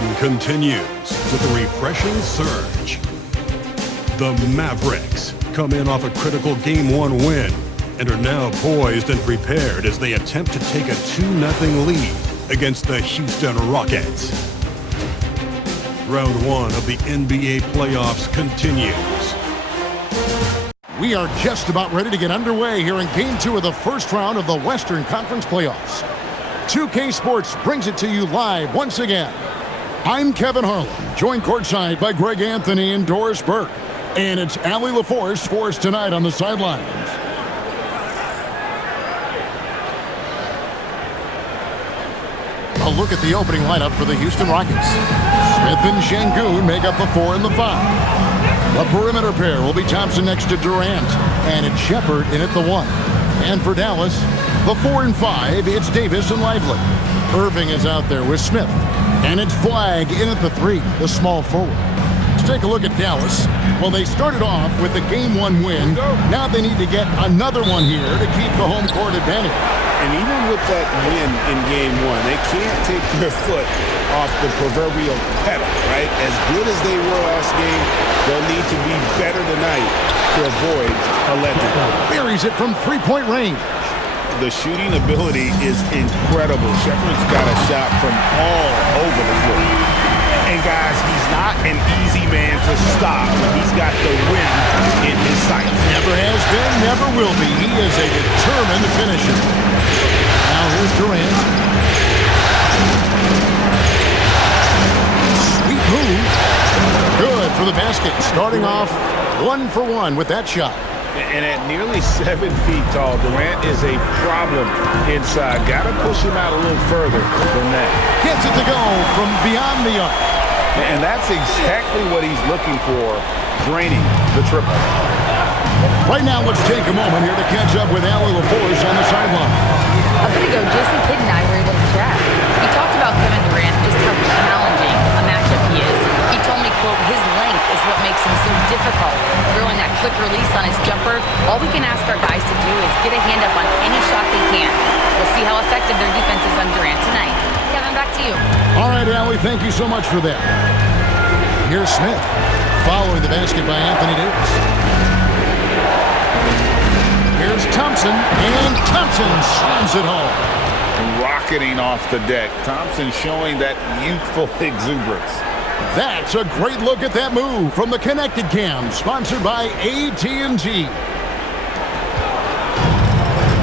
fun continues with a refreshing surge. The Mavericks come in off a critical Game 1 win and are now poised and prepared as they attempt to take a 2-0 lead against the Houston Rockets. Round 1 of the NBA playoffs continues. We are just about ready to get underway here in Game 2 of the first round of the Western Conference playoffs. 2K Sports brings it to you live once again. I'm Kevin Harlan, joined courtside by Greg Anthony and Doris Burke. And it's Allie LaForce for us tonight on the sidelines. A look at the opening lineup for the Houston Rockets. Smith and Şengün make up the 4 and the 5. The perimeter pair will be Thompson next to Durant, and it's Shepherd in at the 1. And for Dallas, the 4 and 5, it's Davis and Lively. Irving is out there with Smith, and it's Flagg in at the 3, the small forward. Let's take a look at Dallas. Well, they started off with a Game 1 win. Now they need to get another one here to keep the home court advantage. And even with that win in Game 1, they can't take their foot off the proverbial pedal, right? As good as they were last game, they'll need to be better tonight to avoid a letdown. Buries it from three-point range. The shooting ability is incredible. Shepherd's got a shot from all over the floor. And guys, he's not an easy man to stop when he's got the win in his sights. Never has been, never will be. He is a determined finisher. Now here's Durant. Sweet move. Good for the basket. Starting off 1 for 1 with that shot. And at nearly 7 feet tall, Durant is a problem inside. Got to push him out a little further than that. Gets it to go from beyond the arc. And that's exactly what he's looking for, draining the triple. Right now, let's take a moment here to catch up with Allie LaForce on the sideline. A bit ago, Jason Kidd and I were able to chat. We talked about Kevin Durant, just how challenging a matchup he is. He told me, quote, his length is what makes him so difficult. Throwing that quick release on his jumper, all we can ask our guys to do is get a hand up on any shot they can. We'll see how effective their defense is on Durant tonight. Kevin, back to you. All right, Allie, thank you so much for that. Here's Smith, following the basket by Anthony Davis. Here's Thompson, and Thompson slams it home. Rocketing off the deck. Thompson showing that youthful exuberance. That's a great look at that move from the Connected Cam, sponsored by AT&T.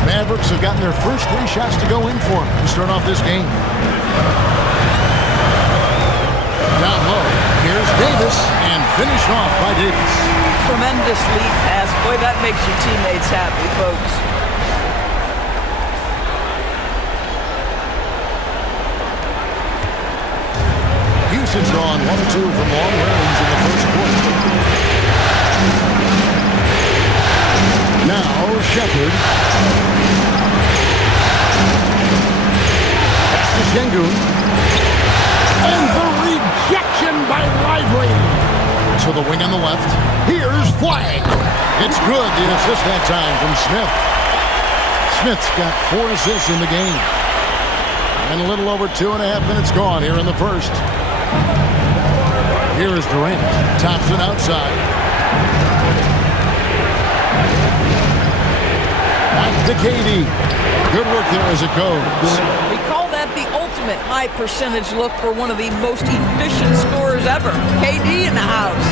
Mavericks have gotten their first 3 shots to go in for them to start off this game. Down low, here's Davis, and finished off by Davis. Tremendous lead pass. Boy, that makes your teammates happy, folks. Houston's gone 1 or 2 from long range in the first quarter. Now, Shepherd. Pass to Şengün. And the rejection by Lively. To the wing on the left. Here's Flagg. It's good, the assist that time from Smith. Smith's got 4 assists in the game. And a little over 2.5 minutes gone here in the first. Here is Durant. Thompson outside. Back to KD. Good work there as it goes. We call that the ultimate high percentage look for one of the most efficient scorers ever. KD in the house.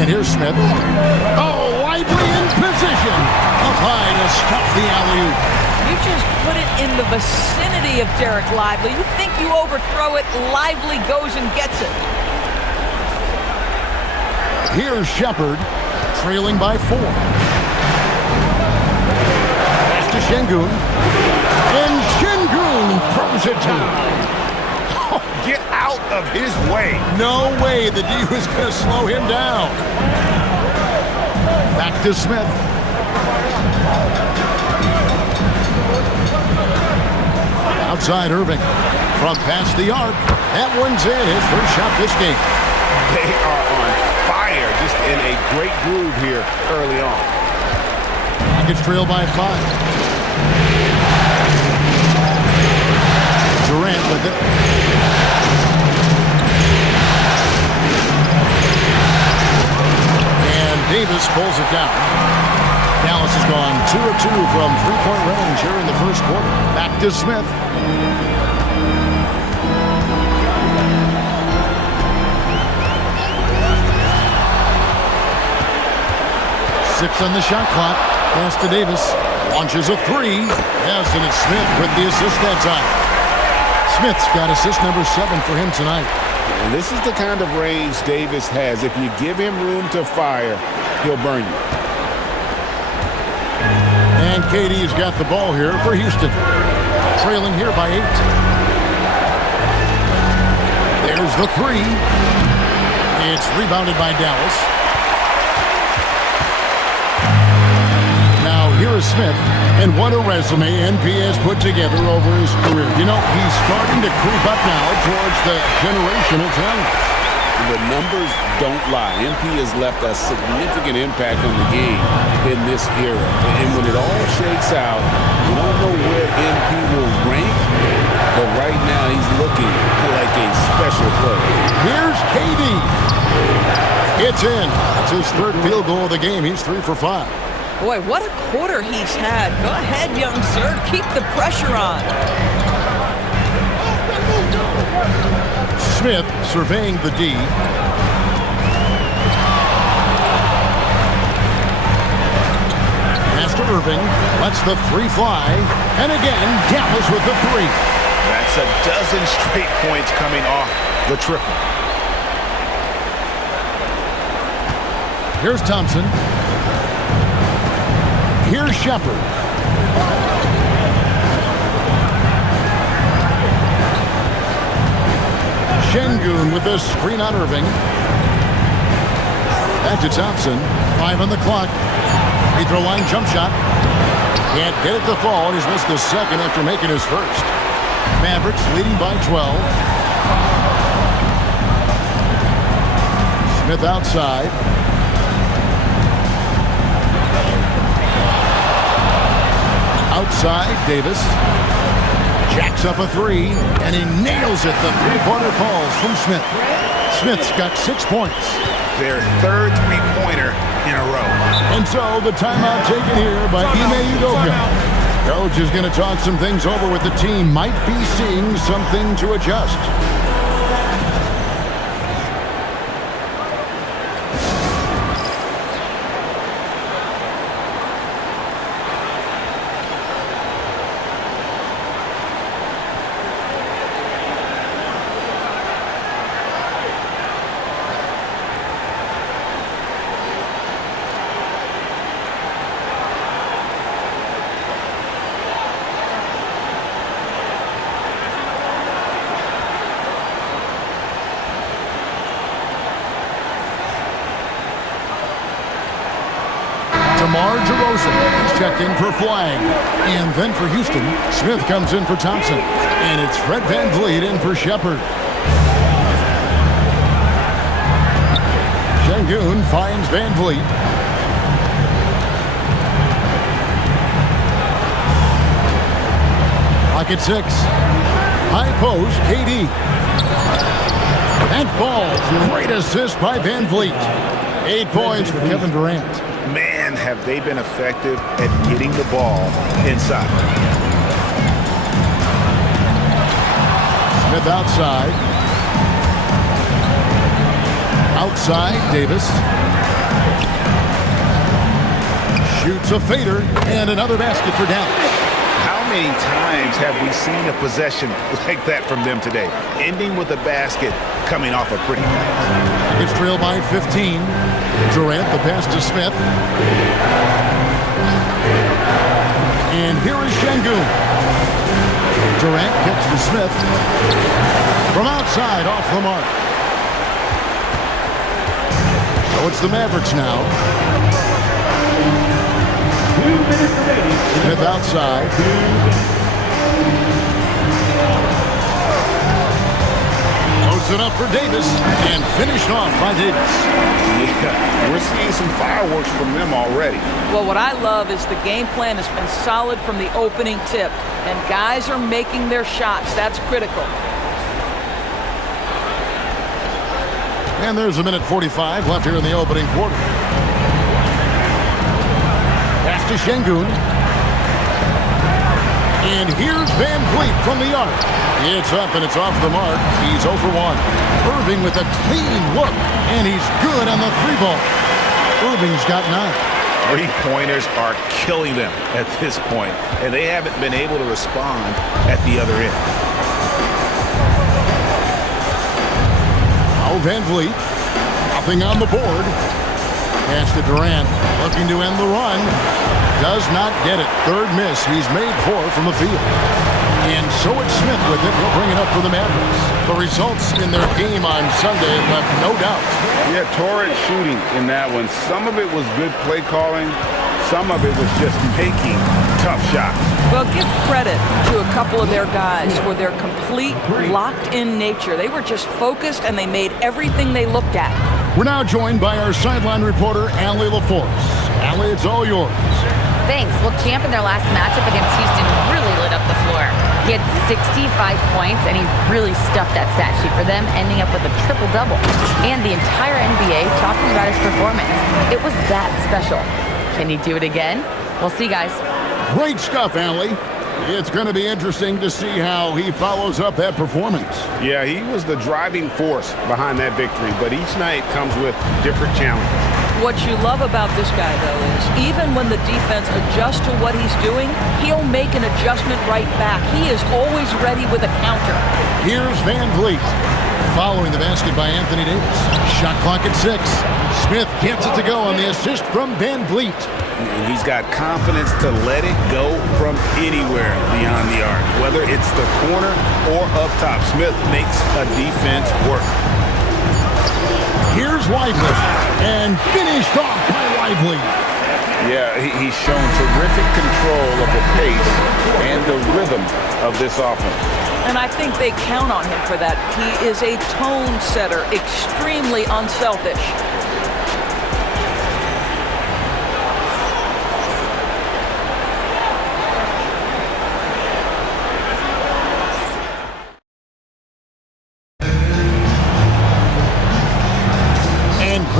And here's Smith. Oh, Lively in position. Up high to stop the alley-oop. You just put it in the vicinity of Derek Lively. You think you overthrow it, Lively goes and gets it. Here's Shepherd, trailing by 4. Pass to Şengün. And Şengün throws it down. Oh, get out of his way. No way the D was going to slow him down. Back to Smith. Outside Irving. From past the arc. That one's in. His first shot this game. They are on fire, just in a great groove here early on. Rockets trail by 5. Durant with it. And Davis pulls it down. Dallas has gone 2 of 2 from three-point range here in the first quarter. Back to Smith. Six on the shot clock. Pass to Davis. Launches a three. Yes, and it's Smith with the assist that time. Smith's got assist number 7 for him tonight. And this is the kind of range Davis has. If you give him room to fire, he'll burn you. And KD's got the ball here for Houston. Trailing here by 8. There's the three. It's rebounded by Dallas. Now here is Smith. And what a resume NP has put together over his career. You know, he's starting to creep up now towards the generational talent. The numbers don't lie. MP has left a significant impact on the game in this era. And when it all shakes out, we don't know where MP will rank, but right now he's looking like a special player. Here's KD. It's in. That's his third field goal of the game. He's 3 for 5. Boy, what a quarter he's had. Go ahead, young sir. Keep the pressure on. Smith surveying the D. Pass to Irving. Lets the three fly. And again, Dallas with the three. That's a dozen straight points coming off the triple. Here's Thompson. Here's Shepard. Şengün with a screen on Irving. Back to Thompson. 5 on the clock. Free throw line jump shot. Can't get it to fall, and he's missed the second after making his first. Mavericks leading by 12. Smith outside. Outside, Davis. Jacks up a three, and he nails it. The three-pointer falls from Smith. Smith's got 6 points. Their third three-pointer in a row. And so the timeout taken here by Ime Udoka. Coach is going to talk some things over with the team. Might be seeing something to adjust. DeMar DeRozan is checked in for Flag. And then for Houston, Smith comes in for Thompson. And it's Fred VanVleet in for Shepard. Şengün finds VanVleet. Pocket 6. High post, KD. And falls. Great assist by VanVleet. 8 points for Kevin Durant. Man, have they been effective at getting the ball inside. Smith outside. Outside, Davis. Shoots a fader, and another basket for Dallas. How many times have we seen a possession like that from them today? Ending with a basket coming off a pretty pass. It's trailed by 15. Durant, the pass to Smith. And here is Şengün. Durant kicks to Smith. From outside, off the mark. So it's the Mavericks now. 2 minutes remaining. Smith outside. Gives it up for Davis and finished off by Davis. Yeah, we're seeing some fireworks from them already. Well, what I love is the game plan has been solid from the opening tip, and guys are making their shots. That's critical. And there's a minute 45 left here in the opening quarter. Pass to Şengün. And here's Van Vliet from the arc. It's up and it's off the mark. He's 0 for 1. Irving with a clean look, and he's good on the 3-ball. Irving's got 9. Three-pointers are killing them at this point, and they haven't been able to respond at the other end. Now Van Vliet, nothing on the board. Pass to Durant, looking to end the run. Does not get it. Third miss. He's made 4 from the field. And so it's Smith with it. He'll bring it up for the Mavericks. The results in their game on Sunday left no doubt. Yeah, torrid shooting in that one. Some of it was good play calling. Some of it was just making tough shots. Well, give credit to a couple of their guys for their complete locked-in nature. They were just focused, and they made everything they looked at. We're now joined by our sideline reporter, Allie LaForce. Allie, it's all yours. Thanks. Well, Champ in their last matchup against Houston really lit up the floor. He had 65 points, and he really stuffed that stat sheet for them, ending up with a triple-double. And the entire NBA talking about his performance. It was that special. Can he do it again? We'll see, guys. Great stuff, Allie. It's going to be interesting to see how he follows up that performance. Yeah, he was the driving force behind that victory, but each night comes with different challenges. What you love about this guy, though, is even when the defense adjusts to what he's doing, he'll make an adjustment right back. He is always ready with a counter. Here's Van Vliet. Following the basket by Anthony Davis. Shot clock at 6. Smith gets it to go on the assist from Van Vliet. And he's got confidence to let it go from anywhere beyond the arc, whether it's the corner or up top. Smith makes a defense work. Here's Lively, and finished off by Lively. Yeah, he's shown terrific control of the pace and the rhythm of this offense. And I think they count on him for that. He is a tone setter, extremely unselfish.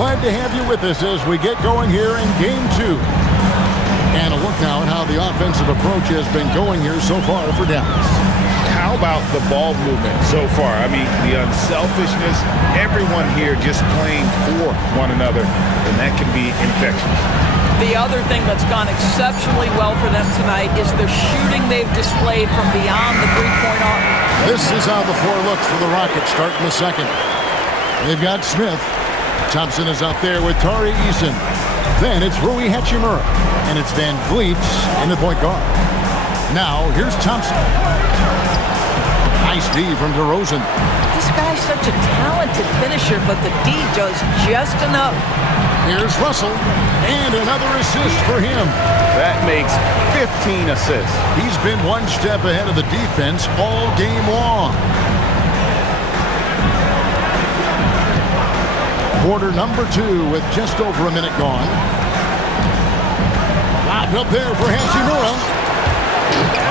Glad to have you with us as we get going here in Game 2. And a look now at how the offensive approach has been going here so far for Dallas. How about the ball movement so far? I mean, the unselfishness, everyone here just playing for one another, and that can be infectious. The other thing that's gone exceptionally well for them tonight is the shooting they've displayed from beyond the three-point arc. This is how the floor looks for the Rockets starting the second. They've got Smith. Thompson is out there with Tari Eason. Then it's Rui Hachimura. And it's Van Vliet in the point guard. Now, here's Thompson. Nice D from DeRozan. This guy's such a talented finisher, but the D does just enough. Here's Russell. And another assist for him. That makes 15 assists. He's been one step ahead of the defense all game long. Quarter number 2 with just over a minute gone. Lobbed up there for Hachimura.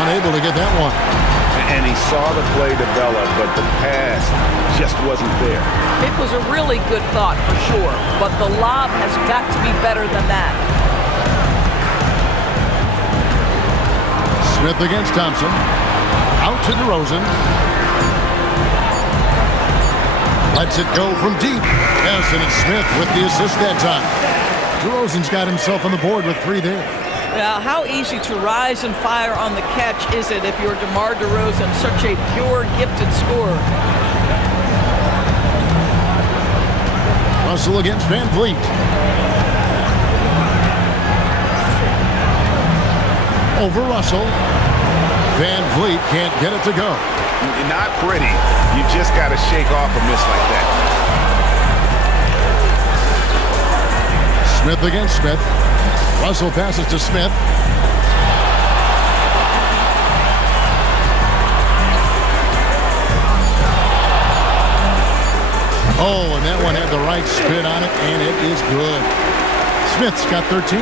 Unable to get that one. And he saw the play develop, but the pass just wasn't there. It was a really good thought for sure, but the lob has got to be better than that. Smith against Thompson. Out to DeRozan. Lets it go from deep. Yes, and it's Smith with the assist that time. DeRozan's got himself on the board with 3 there. Now, how easy to rise and fire on the catch is it if you're DeMar DeRozan, such a pure, gifted scorer? Russell against Van Vliet. Over Russell. Van Vliet can't get it to go. Not pretty. You just got to shake off a miss like that. Smith against Smith. Russell passes to Smith. Oh, and that one had the right spin on it, and it is good. Smith's got 13.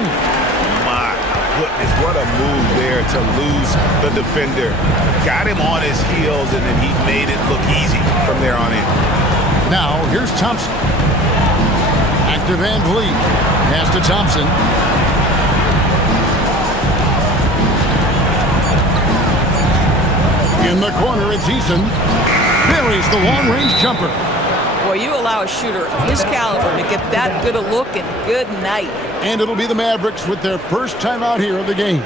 My goodness, what a move there to lose the defender. Got him on his heels, and then he made it look easy from there on in. Now, here's Thompson. Back to Van Vliet. Pass to Thompson. In the corner, it's Eason. Buries the long-range jumper. Boy, you allow a shooter of his caliber to get that good a look, and good night. And it'll be the Mavericks with their first time out here of the game.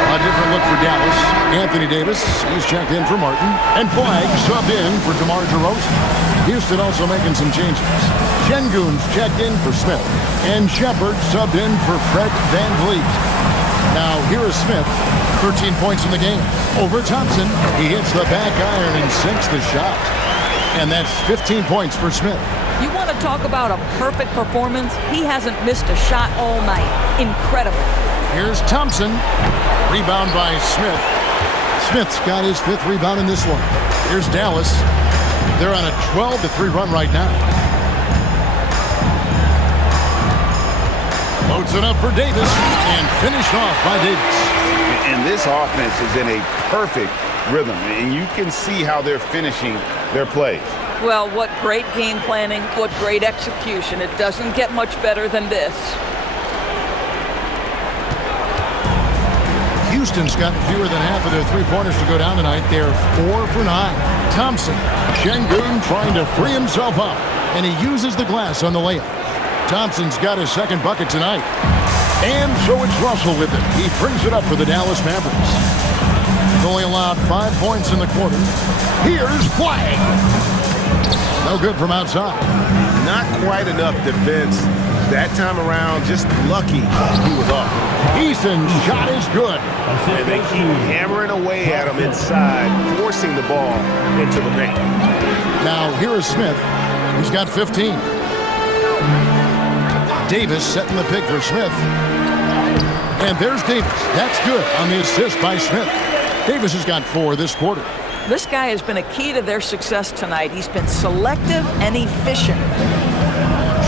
A different look for Dallas. Anthony Davis, he's checked in for Martin. And Flagg subbed in for DeMar DeRozan. Houston also making some changes. Şengün's checked in for Smith. And Shepherd subbed in for Fred Van Vliet. Now here is Smith. 13 points in the game. Over Thompson. He hits the back iron and sinks the shot. And that's 15 points for Smith. You want to talk about a perfect performance? He hasn't missed a shot all night. Incredible. Here's Thompson. Rebound by Smith. Smith's got his 5th rebound in this one. Here's Dallas. They're on a 12-3 run right now. Loads it up for Davis and finished off by Davis. And this offense is in a perfect rhythm, and you can see how they're finishing their plays. Well, what great game planning, what great execution. It doesn't get much better than this. Houston's got fewer than half of their three-pointers to go down tonight. They're 4 for 9. Thompson. Şengün trying to free himself up, and he uses the glass on the layup. Thompson's got his 2nd bucket tonight. And so it's Russell with it. He brings it up for the Dallas Mavericks. He's only allowed 5 points in the quarter. Here's Flagg. No good from outside. Not quite enough defense that time around. Just lucky he was off. Eason's shot is good. And they keep hammering away at him inside, forcing the ball into the paint. Now here is Smith. He's got 15. Davis setting the pick for Smith. And there's Davis. That's good on the assist by Smith. Davis has got 4 this quarter. This guy has been a key to their success tonight. He's been selective and efficient.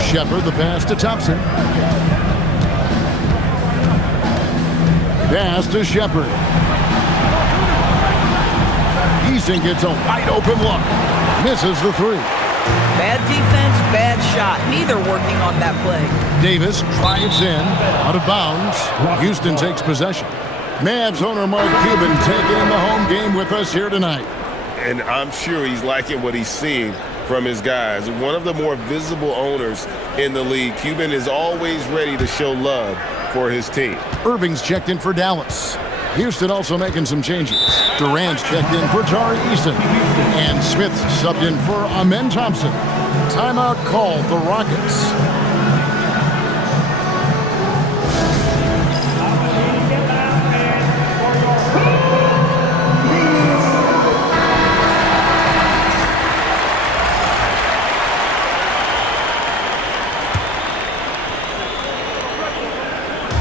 Shepherd the pass to Thompson. Pass to Shepherd. Eason gets a wide open look. Misses the 3. Bad defense, bad shot. Neither working on that play. Davis drives in, out of bounds. Houston takes possession. Mavs owner Mark Cuban taking the home game with us here tonight. And I'm sure he's liking what he's seeing from his guys. One of the more visible owners in the league. Cuban is always ready to show love for his team. Irving's checked in for Dallas. Houston also making some changes. Durant's checked in for Tari Eason. And Smith subbed in for Amen Thompson. Timeout called the Rockets.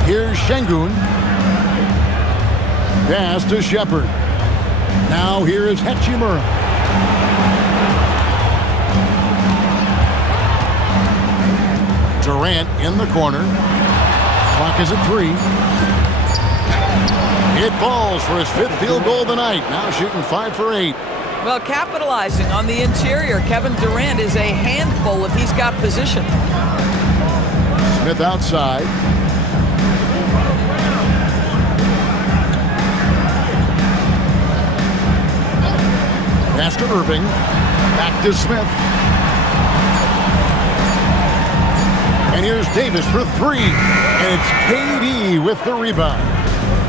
Here's Şengün. Pass to Shepherd. Now here is Hachimura. Durant in the corner. Clock is at 3. It falls for his 5th field goal of the night. Now shooting 5 for 8. Well, capitalizing on the interior, Kevin Durant is a handful if he's got position. Smith outside. Pass to Irving. Back to Smith. And here's Davis for 3. And it's KD with the rebound.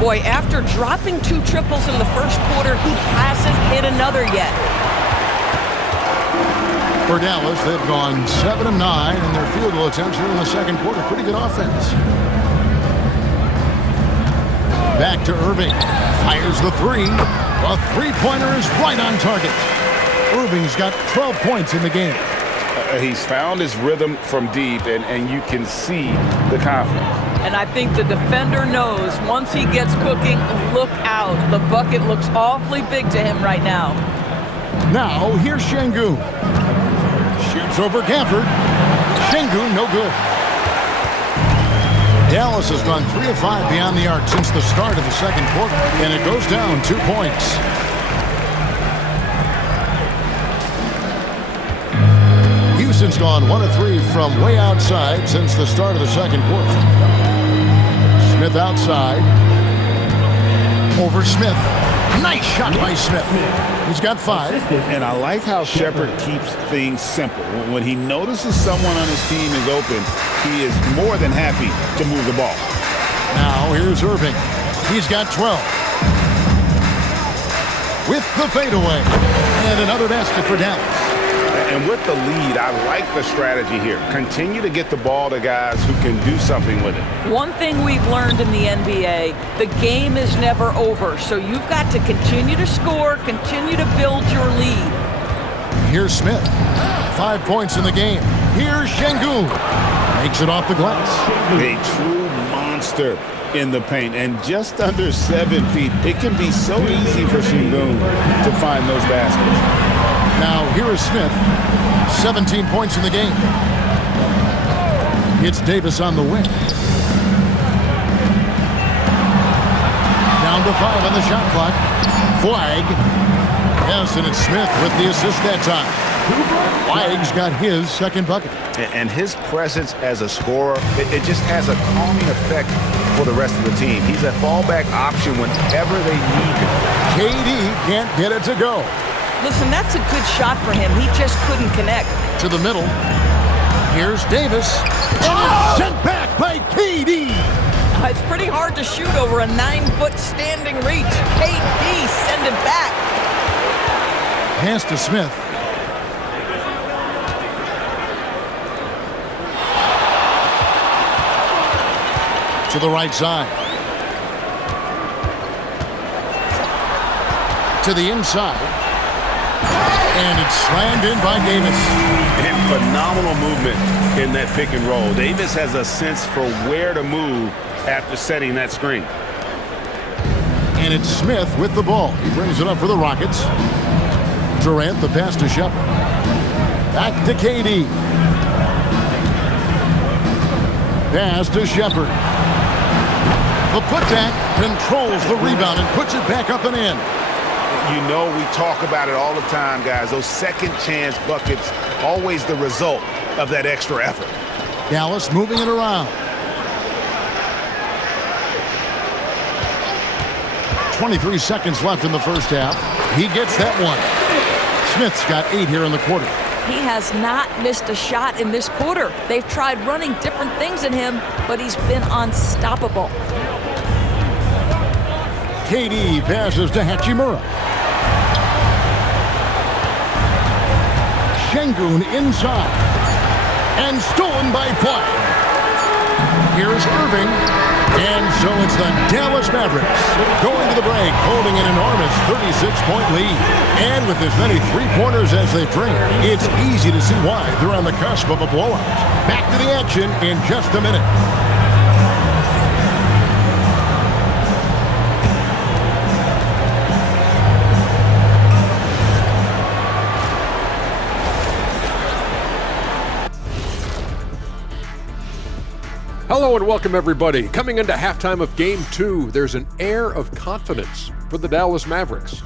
Boy, after dropping 2 triples in the first quarter, he hasn't hit another yet. For Dallas, they've gone 7 of 9 in their field goal attempts here in the second quarter. Pretty good offense. Back to Irving. Fires the 3. A 3-pointer is right on target. Irving's got 12 points in the game. He's found his rhythm from deep, and you can see the confidence. And I think the defender knows once he gets cooking, look out. The bucket looks awfully big to him right now. Now, here's Şengün. Shoots over Gafford. Şengün, no good. Dallas has gone 3 of 5 beyond the arc since the start of the second quarter, and it goes down 2 points. Houston's gone 1 of 3 from way outside since the start of the second quarter. Smith outside. Over Smith. Nice shot by Smith. He's got 5. And I like how Shepherd keeps things simple. When he notices someone on his team is open, he is more than happy to move the ball. Now here's Irving. He's got 12. With the fadeaway. And another basket for Dallas. And with the lead, I like the strategy here. Continue to get the ball to guys who can do something with it. One thing we've learned in the NBA, the game is never over. So you've got to continue to score, continue to build your lead. Here's Smith. 5 points in the game. Here's Şengün. Makes it off the glass. A true monster in the paint. And just under 7 feet, it can be so easy for Şengün to find those baskets. Now, here is Smith. 17 points in the game. It's Davis on the wing. Down to 5 on the shot clock. Flag. Yes, and it's Smith with the assist that time. Flag's got his second bucket. And his presence as a scorer, it just has a calming effect for the rest of the team. He's a fallback option whenever they need him. KD can't get it to go. Listen, that's a good shot for him. He just couldn't connect. To the middle. Here's Davis. And it's sent back by KD. It's pretty hard to shoot over a 9-foot standing reach. KD, send it back. Pass to Smith. To the right side. To the inside. And it's slammed in by Davis. And phenomenal movement in that pick and roll. Davis has a sense for where to move after setting that screen. And it's Smith with the ball. He brings it up for the Rockets. Durant, the pass to Shepherd. Back to KD. Pass to Shepherd. The putback controls the rebound and puts it back up and in. You know, we talk about it all the time, guys. Those second chance buckets, always the result of that extra effort. Dallas moving it around. 23 seconds left in the first half. He gets that one. Smith's got 8 here in the quarter. He has not missed a shot in this quarter. They've tried running different things in him, but he's been unstoppable. KD passes to Hachimura. Şengün inside. And stolen by Flag. Here's Irving. And so it's the Dallas Mavericks going to the break, holding an enormous 36-point lead. And with as many three-pointers as they bring, it's easy to see why they're on the cusp of a blowout. Back to the action in just a minute. Hello and welcome everybody. Coming into halftime of Game 2, there's an air of confidence for the Dallas Mavericks.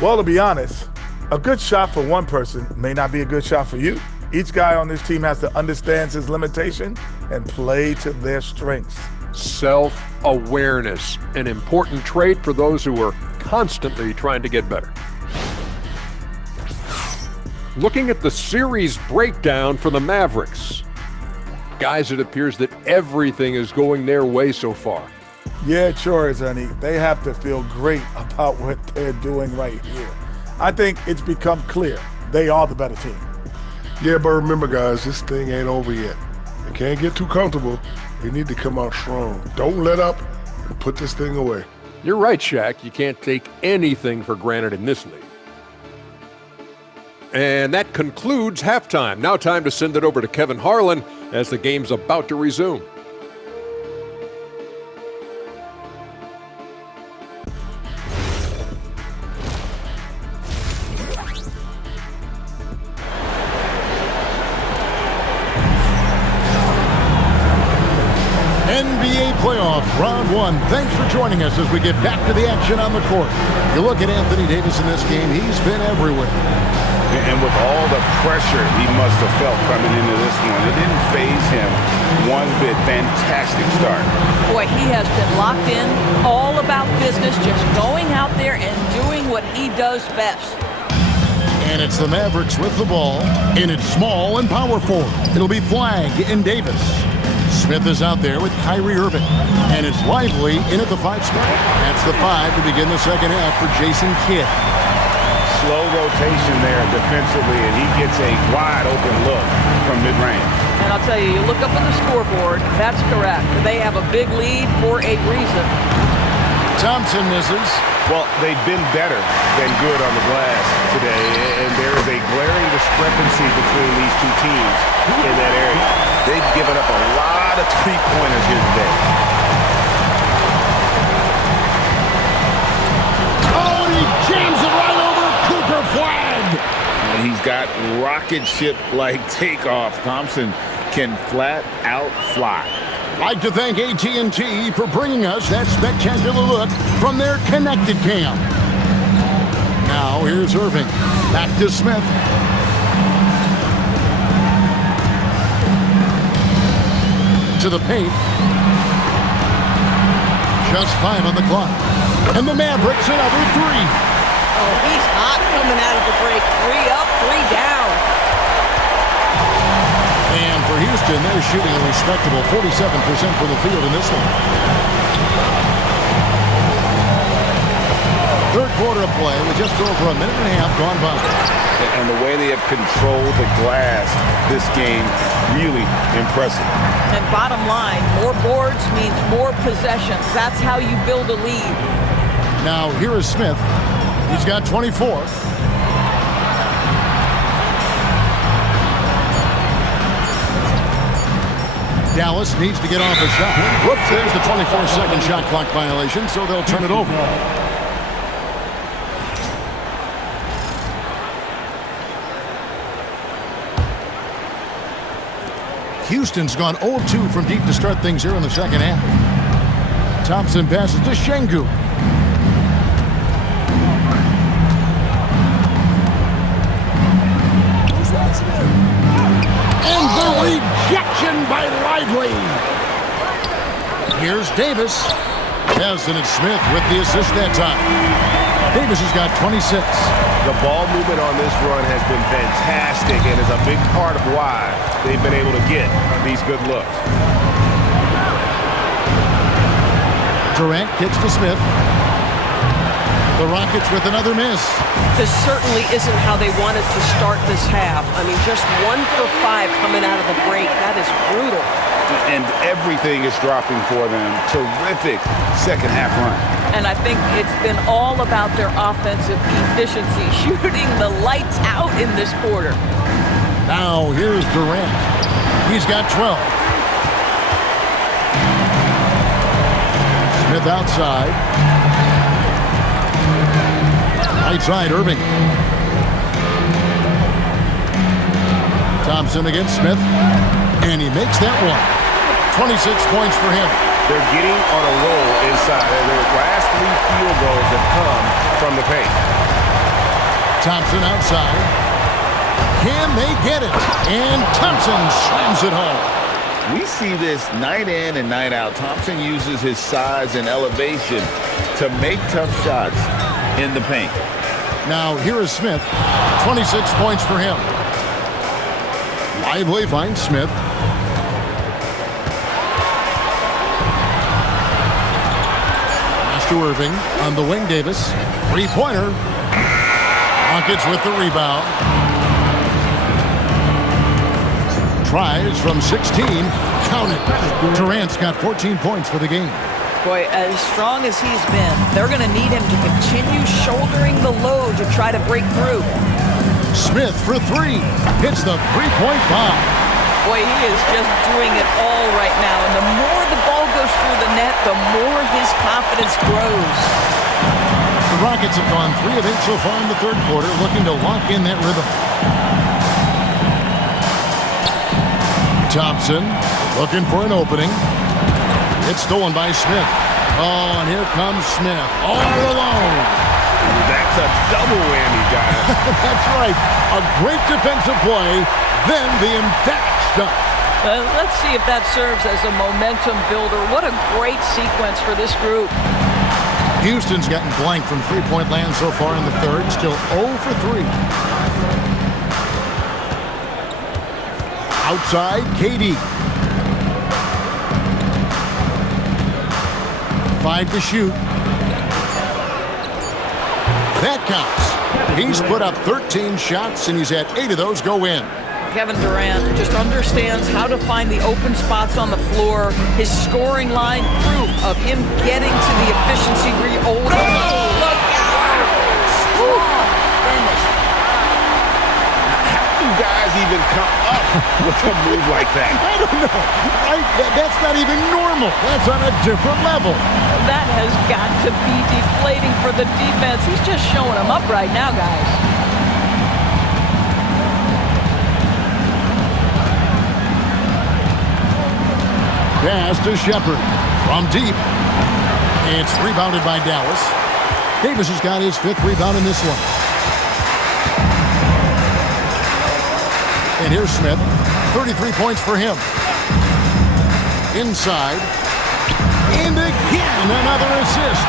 Well, to be honest, a good shot for one person may not be a good shot for you. Each guy on this team has to understand his limitation and play to their strengths. Self-awareness, an important trait for those who are constantly trying to get better. Looking at the series breakdown for the Mavericks. Guys, it appears that everything is going their way so far. Yeah, it sure is, honey. They have to feel great about what they're doing right here. I think it's become clear they are the better team. Yeah, but remember, guys, this thing ain't over yet. They can't get too comfortable. They need to come out strong. Don't let up and put this thing away. You're right, Shaq. You can't take anything for granted in this league. And that concludes halftime. Now time to send it over to Kevin Harlan as the game's about to resume. NBA playoff round one. Thanks for joining us as we get back to the action on the court. You look at Anthony Davis in this game, he's been everywhere. And with all the pressure he must have felt coming into this one, it didn't faze him one bit. Fantastic start. Boy, he has been locked in, all about business, just going out there and doing what he does best. And it's the Mavericks with the ball, and it's small and power forward. It'll be Flagg and Davis. Smith is out there with Kyrie Irving. And it's Lively in at the 5 spot. That's the 5 to begin the second half for Jason Kidd. Slow rotation there defensively, and he gets a wide open look from mid-range. And I'll tell you, you look up at the scoreboard, that's correct. They have a big lead for a reason. Thompson misses. Well, they've been better than good on the glass today, and there is a glaring discrepancy between these two teams in that area. They've given up a lot of three-pointers here today. Oh, and he jams it right over Cooper Flagg. And he's got rocket ship-like takeoff. Thompson can flat out fly. Like to thank AT&T for bringing us that spectacular look from their connected cam. Now here's Irving. Back to Smith. To the paint. Just 5 on the clock. And the Mavericks another 3. Oh, he's hot coming out of the break. 3 up, 3 down. And for Houston, they're shooting a respectable 47% for the field in this one. Third quarter of play with just over a minute and a half gone by. And the way they have controlled the glass this game, really impressive. And bottom line, more boards means more possessions. That's how you build a lead. Now here is Smith. He's got 24. Dallas needs to get off a shot. Whoops, there's the 24-second shot clock violation, so they'll turn it over. Houston's gone 0-2 from deep to start things here in the second half. Thompson passes to Şengün. And the rejection by Lively. Here's Davis. Yes, and it's Smith with the assist that time. Davis has got 26. The ball movement on this run has been fantastic and is a big part of why they've been able to get these good looks. Durant kicks to Smith. The Rockets with another miss. This certainly isn't how they wanted to start this half. I mean, just 1 for 5 coming out of the break. That is brutal. And everything is dropping for them. Terrific second half run. And I think it's been all about their offensive efficiency, shooting the lights out in this quarter. Now here's Durant. He's got 12. Smith outside. Right side, Irving. Thompson against Smith. And he makes that one. 26 points for him. They're getting on a roll inside. Their last 3 field goals have come from the paint. Thompson outside. Can they get it? And Thompson slams it home. We see this night in and night out. Thompson uses his size and elevation to make tough shots in the paint. Now here is Smith. 26 points for him. Lively finds Smith. Pass to Irving on the wing. Davis. 3-pointer. Rockets with the rebound. Tries from 16. Count it. Durant's got 14 points for the game. Boy, as strong as he's been, they're going to need him to continue shouldering the load to try to break through. Smith for three. Hits the three-point bomb. Boy, he is just doing it all right now. And the more the ball goes through the net, the more his confidence grows. The Rockets have gone 3 of 8 so far in the third quarter, looking to lock in that rhythm. Thompson looking for an opening. It's stolen by Smith. Oh, and here comes Smith all alone. That's a double whammy, guys. That's right. A great defensive play, then the emphatic stuff. Let's see if that serves as a momentum builder. What a great sequence for this group. Houston's gotten blank from three-point land so far in the third. Still 0 for 3. Outside, KD. 5 to shoot. That counts. He's put up 13 shots, and he's had 8 of those go in. Kevin Durant just understands how to find the open spots on the floor. His scoring line, proof of him getting to the efficiency where you look out! Strong finish. How do guys even come up with a move like that? I don't know. That's not even normal. That's on a different level. That has got to be deflating for the defense. He's just showing them up right now, guys. Pass to Shepard from deep. It's rebounded by Dallas. Davis has got his 5th rebound in this one. And here's Smith. 33 points for him. Inside. And again, another assist.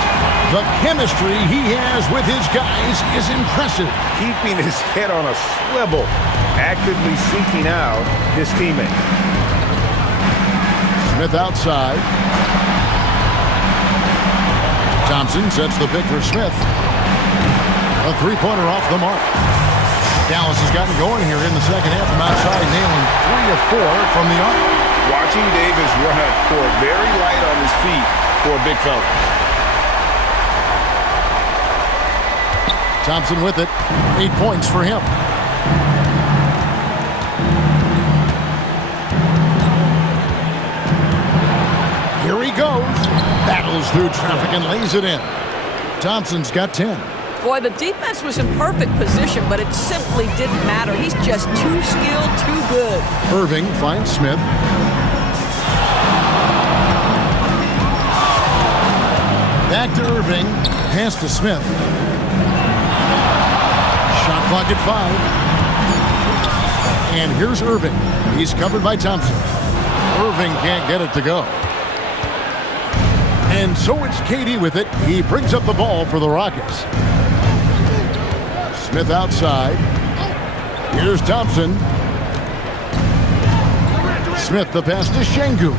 The chemistry he has with his guys is impressive. Keeping his head on a swivel, actively seeking out his teammate. Smith outside. Thompson sets the pick for Smith. A three-pointer off the mark. Dallas has gotten going here in the second half from outside, nailing 3 of 4 from the arc. Watching Davis run up court, very light on his feet for a big fella. Thompson with it. 8 points for him. Here he goes. Battles through traffic and lays it in. Thompson's got 10. Boy, the defense was in perfect position, but it simply didn't matter. He's just too skilled, too good. Irving finds Smith. Back to Irving. Pass to Smith. Shot clock at 5. And here's Irving. He's covered by Thompson. Irving can't get it to go. And so it's KD with it. He brings up the ball for the Rockets. Smith outside. Here's Thompson. Smith the pass to Şengün.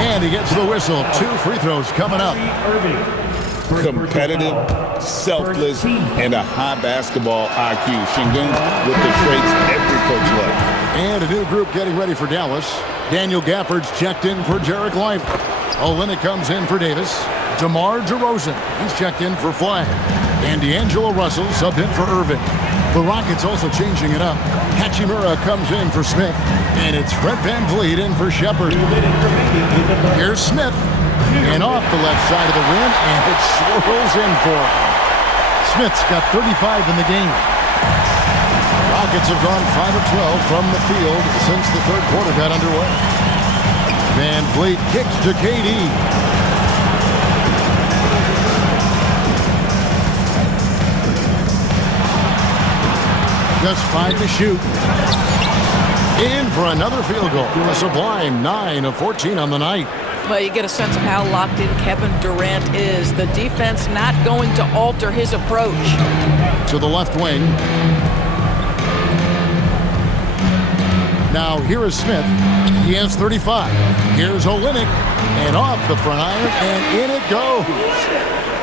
And he gets the whistle. 2 free throws coming up. Competitive, selfless, and a high basketball IQ. Şengün with the traits every coach loves. And a new group getting ready for Dallas. Daniel Gafford's checked in for Jarek Lively. Olynyk comes in for Davis. DeMar DeRozan, he's checked in for Flagg. And D'Angelo Russell subbed in for Irving. The Rockets also changing it up. Hachimura comes in for Smith. And it's Fred VanVleet in for Shepard. Here's Smith. And off the left side of the rim, and it swirls in for him. Smith's got 35 in the game. Rockets have gone 5 of 12 from the field since the third quarter got underway. VanVleet kicks to KD. Just 5 to shoot. In for another field goal. A sublime 9 of 14 on the night. Well, you get a sense of how locked in Kevin Durant is. The defense not going to alter his approach. To the left wing. Now here is Smith. He has 35. Here's Olynyk. And off the front iron, and in it goes.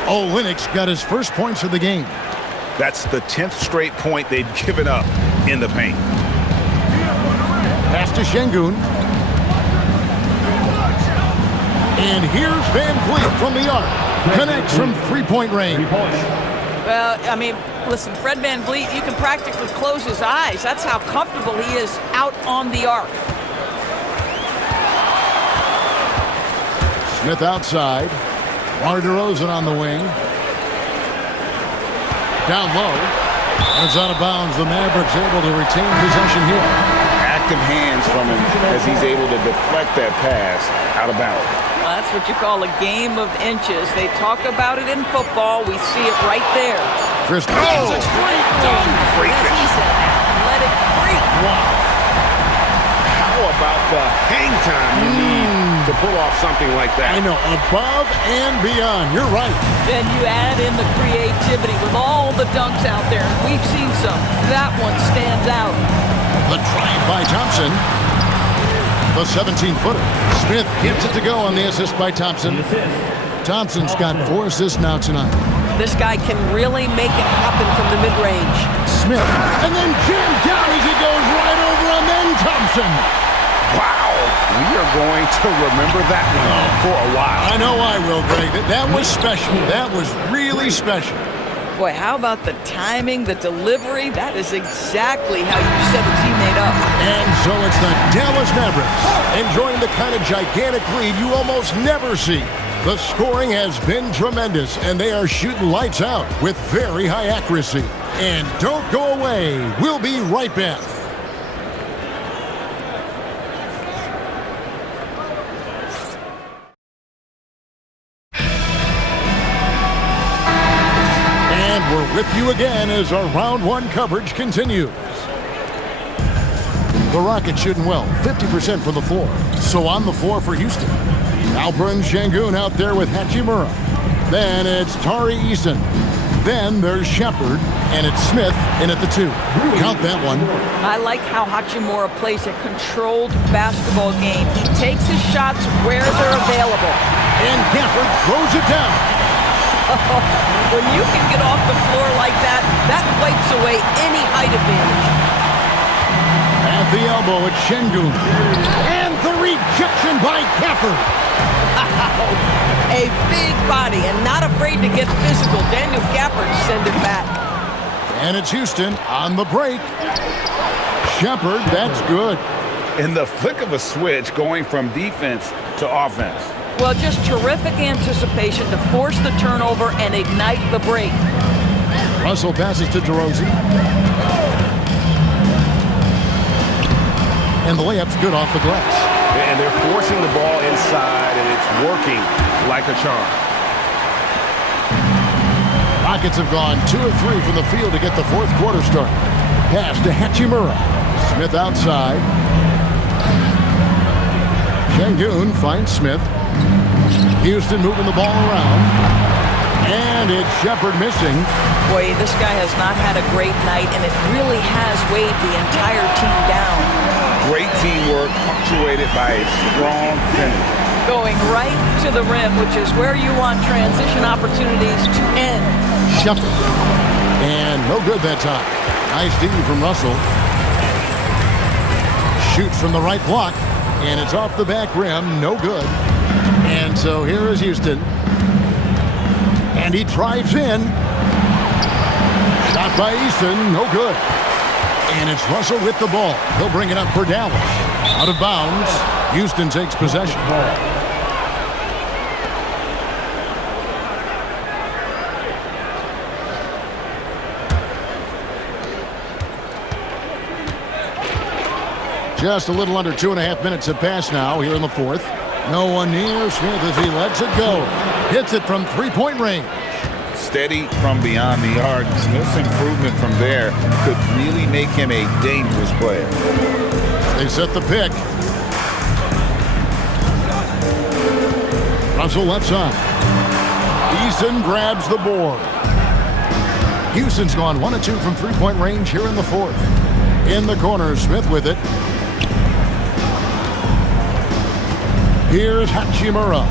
Olynyk's got his first points of the game. That's the 10th straight point they've given up in the paint. Pass to Şengün. And here's VanVleet from the arc. Connects from three-point range. Well, I mean, listen, Fred VanVleet, you can practically close his eyes. That's how comfortable he is out on the arc. Smith outside. Mar DeRozan on the wing. Down low. And it's out of bounds. The Mavericks able to retain possession here. Active hands from him as he's able to deflect that pass out of bounds. Well, that's what you call a game of inches. They talk about it in football. We see it right there. Chris, that's a great dunk. Let it freak. Wow. How about the hang time you need to pull off something like that? I know, above and beyond. You're right. Then you add in the creativity with all the dunks out there. We've seen some. That one stands out. The drive by Thompson. The 17-footer. Smith gets it to go on the assist by Thompson. Thompson's got 4 assists now tonight. This guy can really make it happen from the mid-range. Smith, and then jammed down as he goes right over, and then Thompson. Wow. We are going to remember that one for a while. I know I will, Greg. That was special. That was really special. Boy, how about the timing, the delivery? That is exactly how you set a teammate up. And so it's the Dallas Mavericks enjoying the kind of gigantic lead you almost never see. The scoring has been tremendous, and they are shooting lights out with very high accuracy. And don't go away. We'll be right back. We're with you again as our round 1 coverage continues. The Rockets shooting well, 50% from the floor. So on the floor for Houston. Alperen Sengun out there with Hachimura. Then it's Tari Eason. Then there's Shepard, and it's Smith in at the 2. Count that one. I like how Hachimura plays a controlled basketball game. He takes his shots where they're available. And Gafford throws it down. When you can get off the floor like that, that wipes away any height advantage. At the elbow, it's Sengun. And the rejection by Gafford. A big body and not afraid to get physical. Daniel Gafford send it back. And it's Houston on the break. Shepard, that's good. In the flick of a switch, going from defense to offense. Well, just terrific anticipation to force the turnover and ignite the break. Russell passes to DeRozan. And the layup's good off the glass. And they're forcing the ball inside, and it's working like a charm. Rockets have gone 2 of 3 from the field to get the 4th quarter started. Pass to Hachimura. Smith outside. Sengun finds Smith. Houston moving the ball around. And it's Shepard missing. Boy, this guy has not had a great night, and it really has weighed the entire team down. Great teamwork, punctuated by a strong finish. Going right to the rim, which is where you want transition opportunities to end. Shepard. And no good that time. Nice D from Russell. Shoots from the right block. And it's off the back rim. No good. And so here is Houston. And he drives in. Shot by Eason. No good. And it's Russell with the ball. He'll bring it up for Dallas. Out of bounds. Houston takes possession. Just a little under 2.5 minutes have passed now here in the 4th. No one near Smith as he lets it go. Hits it from 3-point range. Steady from beyond the arc. Smith's improvement from there could really make him a dangerous player. They set the pick. Russell left side. Eason grabs the board. Houston's gone 1 of 2 from 3-point range here in the 4th. In the corner, Smith with it. Here's Hachimura.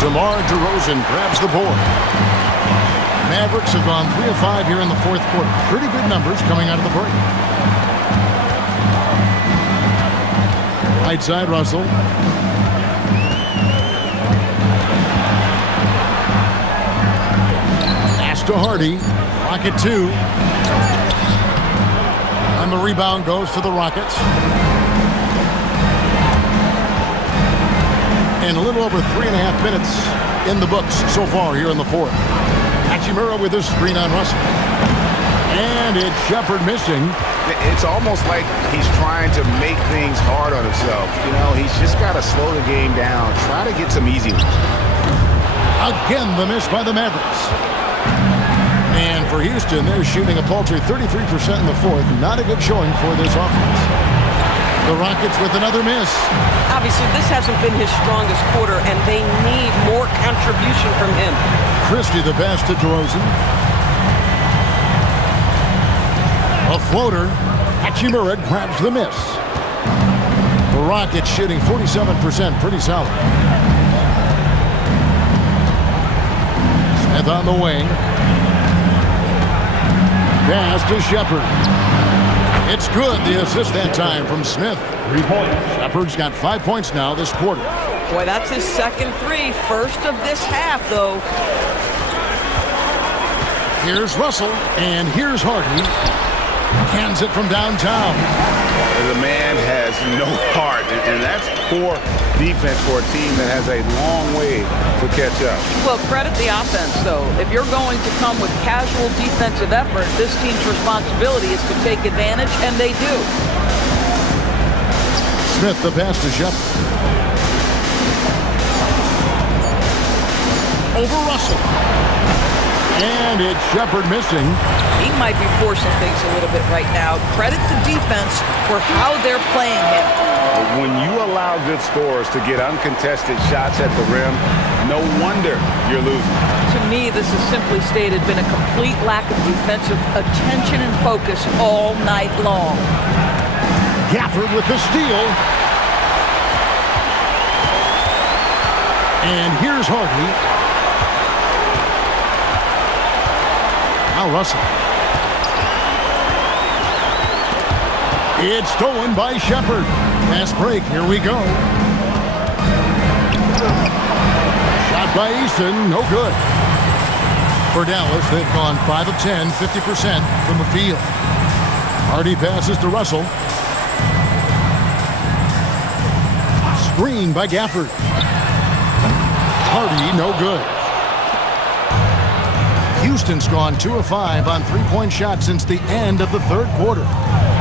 DeMar DeRozan grabs the board. Mavericks have gone 3 of 5 here in the 4th quarter. Pretty good numbers coming out of the break. Right side, Russell. to Hardy. Rocket 2. And the rebound goes to the Rockets. And a little over 3.5 minutes in the books so far here in the fourth. Hachimura with his screen on Russell. And it's Shepherd missing. It's almost like he's trying to make things hard on himself. You know, he's just got to slow the game down. Try to get some easy ones. Again, the miss by the Mavericks. And for Houston, they're shooting a paltry 33% in the fourth. Not a good showing for this offense. The Rockets with another miss. Obviously, this hasn't been his strongest quarter, and they need more contribution from him. Christie the pass to DeRozan. A floater. Hachimura grabs the miss. The Rockets shooting 47%, pretty solid. Smith on the wing. Pass to Shepherd. It's good, the assist that time from Smith. 3 points. Shepherd's got 5 points now this quarter. Boy, that's his second three. First of this half, though. Here's Russell, and here's Hardy. Cans it from downtown. The man has no heart, and that's poor defense for a team that has a long way to catch up. Well, credit the offense, though. If you're going to come with casual defensive effort, this team's responsibility is to take advantage, and they do. Smith the pass to Shepherd. Over Russell. And it's Shepherd missing. He might be forcing things a little bit right now. Credit the defense for how they're playing him. When you allow good scorers to get uncontested shots at the rim, no wonder you're losing. To me, this has simply stated been a complete lack of defensive attention and focus all night long. Gafford with the steal. And here's Hardy. Now Russell. It's stolen by Shepherd. Fast break, here we go. Shot by Easton, no good. For Dallas, they've gone 5 of 10, 50% from the field. Hardy passes to Russell. Screen by Gafford. Hardy, no good. Houston's gone 2 of 5 on three-point shots since the end of the third quarter.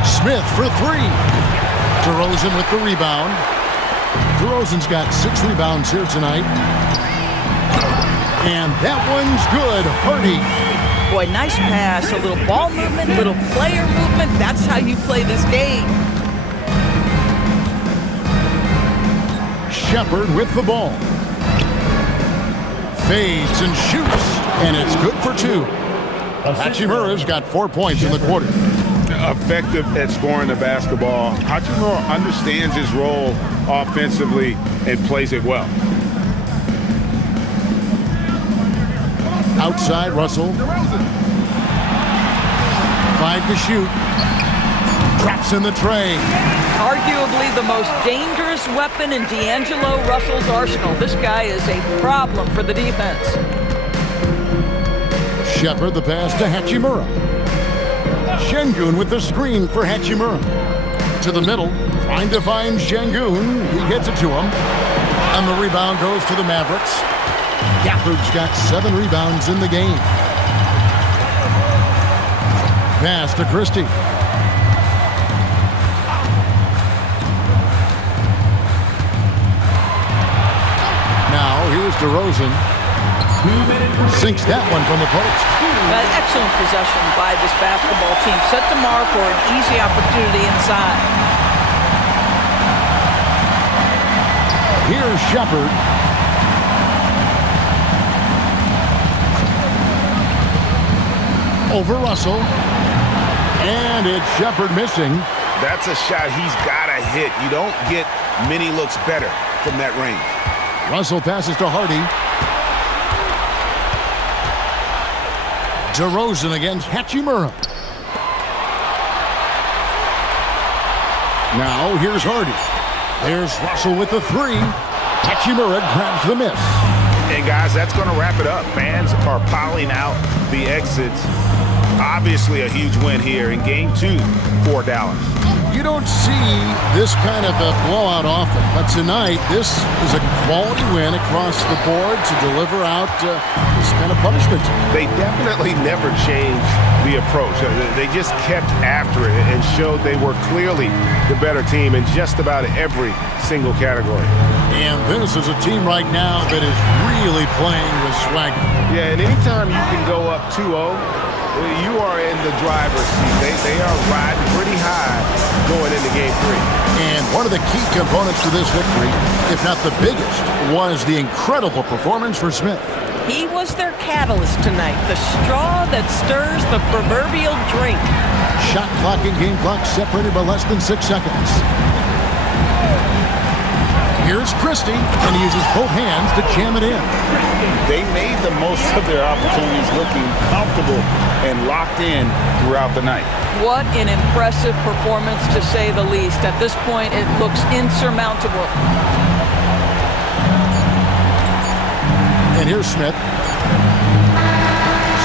Smith for 3. DeRozan with the rebound. DeRozan's got 6 rebounds here tonight. And that one's good. Hardy. Boy, nice pass, a little ball movement, little player movement. That's how you play this game. Shepherd with the ball. Fades and shoots. And it's good for 2. Hachimura's got 4 points in the quarter. Effective at scoring the basketball. Hachimura understands his role offensively and plays it well. Outside Russell. 5 to shoot. Traps in the tray. Arguably the most dangerous weapon in D'Angelo Russell's arsenal. This guy is a problem for the defense. Shepherd the pass to Hachimura. Şengün with the screen for Hachimura. To the middle, trying to find Şengün. He gets it to him. And the rebound goes to the Mavericks. Gafford's got 7 rebounds in the game. Pass to Christie. Now here's DeRozan. Sinks that one from the post. An excellent possession by this basketball team. Set the mark for an easy opportunity inside. Here's Shepherd. Over Russell. And it's Shepherd missing. That's a shot he's got to hit. You don't get many looks better from that range. Russell passes to Hardy. DeRozan against Hachimura. Now here's Hardy. There's Russell with the 3. Hachimura grabs the miss. And guys, that's going to wrap it up. Fans are piling out the exits. Obviously a huge win here in Game 2 for Dallas. You don't see this kind of a blowout often, but tonight this is a quality win across the board to deliver out this kind of punishment. They definitely never changed the approach. They just kept after it and showed they were clearly the better team in just about every single category. And this is a team right now that is really playing with swagger. Yeah, and anytime you can go up 2-0, you are in the driver's seat. They are riding pretty high going into Game 3. And one of the key components to this victory, if not the biggest, was the incredible performance for Smith. He was their catalyst tonight, the straw that stirs the proverbial drink. Shot clock and game clock separated by less than 6 seconds. Here's Christie, and he uses both hands to jam it in. They made the most of their opportunities, looking comfortable and locked in throughout the night. What an impressive performance, to say the least. At this point, it looks insurmountable. And here's Smith.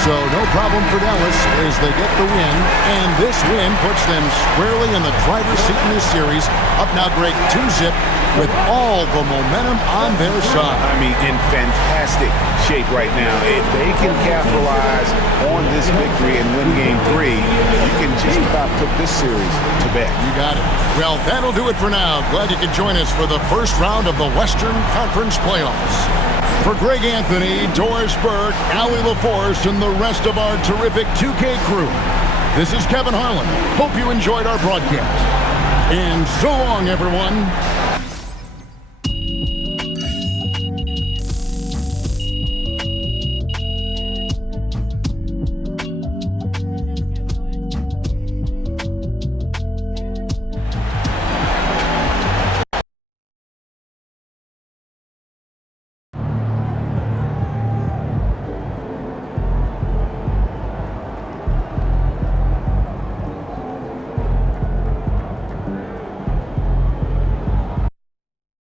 So no problem for Dallas as they get the win, and this win puts them squarely in the driver's seat in this series. Up now, Greg, 2-zip with all the momentum on their side. I mean, in fantastic shape right now. If they can capitalize on this victory and win Game 3, you can just about put this series to bed. You got it. Well, that'll do it for now. Glad you could join us for the first round of the Western Conference Playoffs. For Greg Anthony, Doris Burke, Allie LaForce, and the rest of our terrific 2K crew, this is Kevin Harlan. Hope you enjoyed our broadcast. And so long, everyone.